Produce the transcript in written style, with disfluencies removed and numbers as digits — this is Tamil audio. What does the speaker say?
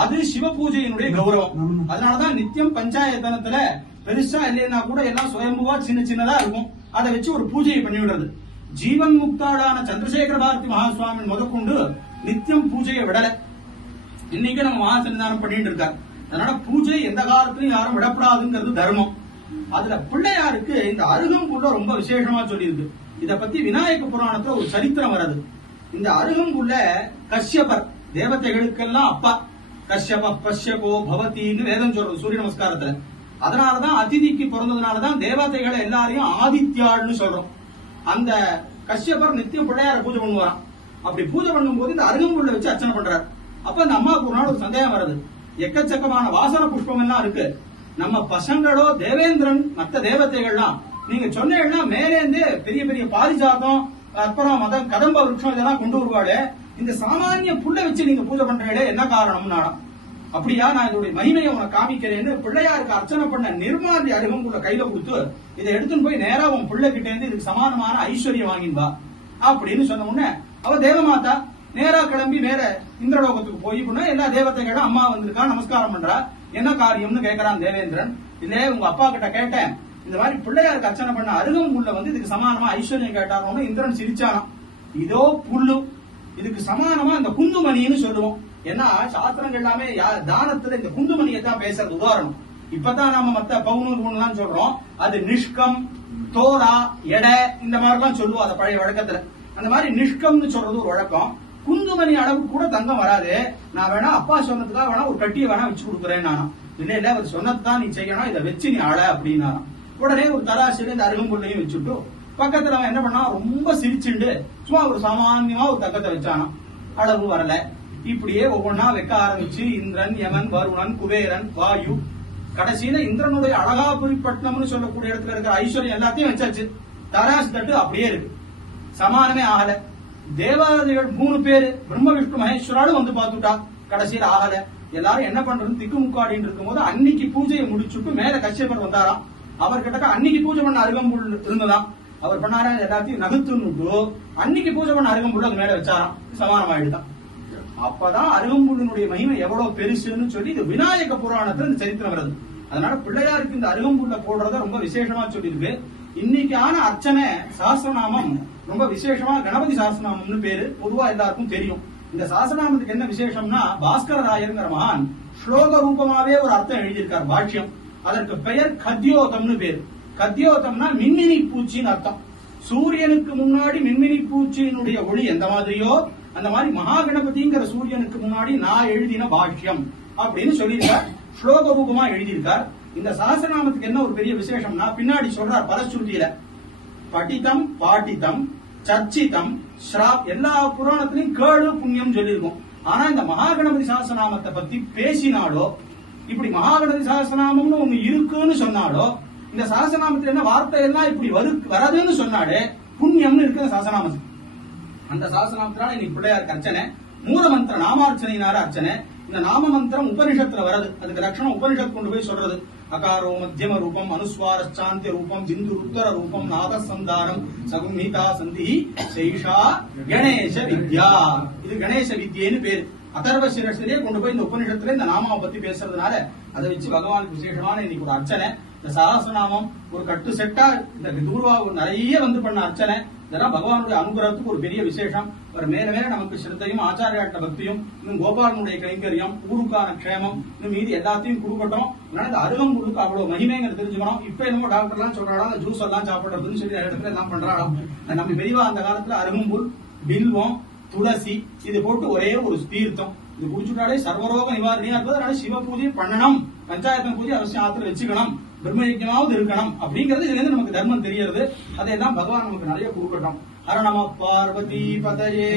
அது சிவ பூஜையினுடைய கௌரவம். அதனாலதான் நித்தியம் பஞ்சாயத்தனத்துல பெருசா இல்லைன்னா கூட எல்லாம் சுயம்புவா சின்ன சின்னதா இருக்கும். அதை வச்சு ஒரு பூஜையை பண்ணி விடுறது. ஜீவன் முக்தாளான சந்திரசேகர பாரதி மகாசுவாமி முதற்கொண்டு நித்தியம் பூஜையை விடல. இன்னைக்கு நம்ம மகா சன்னிதானம் பண்ணிட்டு இருக்காரு. அதனால பூஜை எந்த காலத்திலும் யாரும் விடப்படாதுங்கிறது தர்மம். அதுல பிள்ளையாருக்கு இந்த அருகம்புல்ல ரொம்ப விசேஷமா சொல்லியிருக்கு. இத பத்தி விநாயக புராணத்துல ஒரு சரித்திரம் வருது. இந்த அருகம்புல்ல கஷ்யபர் தேவதைகளுக்கெல்லாம் அப்பா, கஷ்யப பஷ்யபோ பவதின்னு வேதம் சொல்றது சூரிய நமஸ்காரத்துல. அதனாலதான் அதிதிக்கு பிறந்ததுனாலதான் தேவதைகளை எல்லாரையும் ஆதித்யாள்னு சொல்றோம். அந்த கஷ்யபர் நித்தியம் பிள்ளையார பூஜை பண்ணுவாராம். அப்படி பூஜை பண்ணும் போது இந்த அருகம்புல்ல வச்சு அர்ச்சனை பண்றாரு. அப்ப அந்த அம்மாவுக்கு ஒரு நாள் ஒரு சந்தேகம் வருது. எக்கச்சக்கமான வாசன புஷ்பம் எல்லாம் இருக்கு, நம்ம பசங்களோ தேவேந்திரன் மற்ற தேவதைகள்லாம் நீங்க சொன்னீங்கன்னா மேலேந்து பெரிய பெரிய பாரிஜாதம் அப்புறம் கதம்ப விருட்சம் இதெல்லாம் கொண்டு வருவாடு, இந்த சாமானிய புல்ல வச்சு நீங்க பூஜை பண்றீங்களே என்ன காரணம் நாடம்? அப்படியா, நான் இதோட மகிமையை உனக்கு காமிக்கிறேன்னு பிள்ளையாருக்கு அர்ச்சனை பண்ண நிர்மாதி அருகம்புல்ல கையில கொடுத்து இதை எடுத்துன்னு போய் நேரா உன் பிள்ளை கிட்ட இருந்து இதுக்கு சமானமான ஐஸ்வர்யம் வாங்கின்பா அப்படின்னு சொன்ன உடனே அவ தேவமாதா நேரா கிளம்பி வேற இந்திரலோகத்துக்கு போய் எல்லா தேவதைகளும் அம்மா வந்திருக்கா நமஸ்காரம் பண்றா, என்ன காரியம்னு கேட்கறான் தேவேந்திரன். இல்ல உங்க அப்பா கிட்ட கேட்டேன், இந்த மாதிரி பிள்ளையாருக்கு அர்ச்சனை பண்ண அருகம்புல்ல இதுக்கு சமானமா ஐஸ்வர்யம் கேட்டாரோன்னு இந்திரன் சிரிச்சானாம். இதோ புல்லு, இதுக்கு சமானமா இந்த குந்துமணின்னு சொல்லுவோம். ஏன்னா சாஸ்திரங்கள் எல்லாமே தானத்துல இந்த குந்துமணியை தான் பேசுறது உதாரணம். இப்பதான் நாம மத்த பவுனு சொல்றோம், அது நிஷ்கம் தோரா எடை இந்த மாதிரி எல்லாம் சொல்லுவோம் அந்த பழைய வழக்கத்துல. அந்த மாதிரி நிஷ்கம்னு சொல்றது ஒரு வழக்கம். குந்துமணி அளவுக்கு கூட தங்கம் வராது, நான் வேணா அப்பா சொன்னதுக்காக வேணா ஒரு கட்டியை வேணா வச்சு கொடுக்குறேன் நானும். இல்ல அவர் சொன்னதுதான் நீ செய்யணும், இதை வச்சு நீ ஆள அப்படின்னா உடனே ஒரு தராசில இந்த அருகம்புல்லையும் வச்சுட்டு பக்கத்துல அவன் என்ன பண்ணா ரொம்ப சிரிச்சுண்டு சும்மா ஒரு சாமான்யமா ஒரு தக்கத்தை வச்சானா, அளவு வரல. இப்படியே ஒவ்வொன்னா வைக்க ஆரம்பிச்சு இந்திரன் யமன் வருணன் குபேரன் வாயு, கடைசியில இந்திரனுடைய அழகாபுரிப்பட்டினம்னு சொல்லக்கூடிய இடத்துல இருக்கிற ஐஸ்வர்யம் எல்லாத்தையும் வச்சாச்சு. தராசு தட்டு அப்படியே இருக்கு, சமானமே ஆகல. தேவாதிகள் 3 பேரு பிரம்ம விஷ்ணு மகேஸ்வராலும் வந்து பார்த்துட்டா, கடைசியில ஆகல. எல்லாரும் என்ன பண்றதுன்னு திக்குமுக்காடின்னு இருக்கும் போது அன்னைக்கு பூஜையை முடிச்சுட்டு மேல கஷ்யபர் வந்தாராம். அவர்கிட்ட அன்னைக்கு பூஜை பண்ண அருகம்புல் இருந்ததாம். அவர் பண்ணாரா எல்லாத்தையும் நகுத்துன்னு அன்னைக்கு பூஜை பண்ண அருகம்புல் அது மேல வச்சாராம், சமானமாயிடுதான். அப்பதான் அருகம்புல்லினுடைய மகிமை எவ்வளவு பெருசுன்னு சொல்லி இது விநாயக புராணத்துல இந்த சரித்திரம் வருது. அதனால பிள்ளையாருக்கு இந்த அருகம்புல்ல போடுறத ரொம்ப விசேஷமா சொல்லியிருக்கு. இன்னைக்கான அர்ச்சனை சாஸ்திரநாமம் ரொம்ப விசேஷமா கணபதி சாஸ்திரநாமம்னு பேரு, பொதுவா எல்லாருக்கும் தெரியும். இந்த சாஸ்திரநாமத்துக்கு என்ன விசேஷம்னா பாஸ்கரராயர்ங்கிற மகான் ஸ்லோக ரூபமாவே ஒரு அர்த்தம் எழுதியிருக்கார் பாஷ்யம். அதற்கு பெயர் கத்யோதம்னு பேரு. கத்யோதம்னா மின்மினி பூச்சின்னு அர்த்தம். சூரியனுக்கு முன்னாடி மின்மினி பூச்சியினுடைய ஒளி எந்த மாதிரியோ அந்த மாதிரி மகா கணபதிங்கிற சூரியனுக்கு முன்னாடி நான் எழுதின பாஷ்யம் அப்படின்னு சொல்லியிருக்கார், ஸ்லோக ரூபமா எழுதியிருக்கார். இந்த சாஸ்திரநாமத்துக்கு என்ன ஒரு பெரிய விசேஷம்னா பின்னாடி சொல்றார் பரஸ்ருதியில படிதம் பாட்டிதம் சர்ச்சிதம் ஸ்ராப் எல்லா புராணத்திலையும் கேடு புண்ணியம் சொல்லியிருக்கும். ஆனா இந்த மகாகணபதி சாஸ்திரநாமத்தை பத்தி பேசினாலோ, இப்படி மகாகணபதி சாஸ்திரநாமம்னு ஒண்ணு இருக்குன்னு சொன்னாலோ, இந்த சாஸ்திரநாமத்துல என்ன வார்த்தை எல்லாம் இப்படி வரதுன்னு சொன்னாலே புண்ணியம்னு இருக்கு சாஸ்திரநாமத்துக்கு. அந்த சாஸ்திரநாமத்தினால இன்னைக்கு பிள்ளையாருக்கு அர்ச்சனை, மூல மந்திர நாமார்ச்சனையினால அர்ச்சனை. இந்த நாம மந்திரம் உபனிஷத்துல வருது, அதுக்கு லட்சணம் உபனிஷத் கொண்டு போய் சொல்றது. அகாரோ மத்தியம ரூபம் அனுஸ்வாரச்சாந்திய ரூபம் ஜிந்து உத்தர ரூபம் நாதசந்தானம் சகுமிதா சந்தி சேஷா கணேச வித்யா. இது கணேச வித்யன்னு பேரு. அதர்வ சிரசிலேயே கொண்டு போய் இந்த உபனிஷத்துல இந்த நாமாவை பத்தி பேசுறதுனால அதை வச்சு பகவானுக்கு விசேஷமான இன்னைக்கு ஒரு அர்ச்சனை. இந்த சஹஸ்ரநாமம் ஒரு கட்டு செட்டா இந்த தூர்வா நிறைய பண்ண அர்ச்சனை, இதெல்லாம் பகவானுடைய அனுகிரகத்துக்கு ஒரு பெரிய விசேஷம். ஒரு மேல மேல நமக்கு சிரத்தையும் ஆச்சாரியாட்ட பக்தியும் இன்னும் கோபாலனுடைய கைங்கரியம் ஊருக்கான க்ஷேமம் இன்னும் மீதி எல்லாத்தையும் கொடுக்கட்டும். அதனால இந்த அருகம்புல்லுக்கு அவ்வளவு மகிமைங்கிறது தெரிஞ்சுக்கணும். இப்ப என்னமோ டாக்டர் எல்லாம் சொல்றாளா அந்த ஜூஸ் எல்லாம் சாப்பிடுறதுன்னு சொல்லி இடத்துல எல்லாம் பண்றாளாம். நம்ம பெரியவா அந்த காலத்துல அருகம்புல் பில்வம் துளசி இது போட்டு ஒரே ஒரு தீர்த்தம் இது குடிச்சுட்டாலே சர்வரோக நிவாரணியா இருப்பது. அதனால சிவ பூஜை பண்ணணும், பஞ்சாயத்து பூஜை அவசியம் ஆத்துல வச்சுக்கணும், பிரம்மயஜமாவது இருக்கணும் அப்படிங்கிறது இதுல இருந்து நமக்கு தர்மம் தெரியறது. அதையெல்லாம் பகவான் நமக்கு நிறைய கொடுக்கட்டும். ஹர நம பார்வதி பதயே.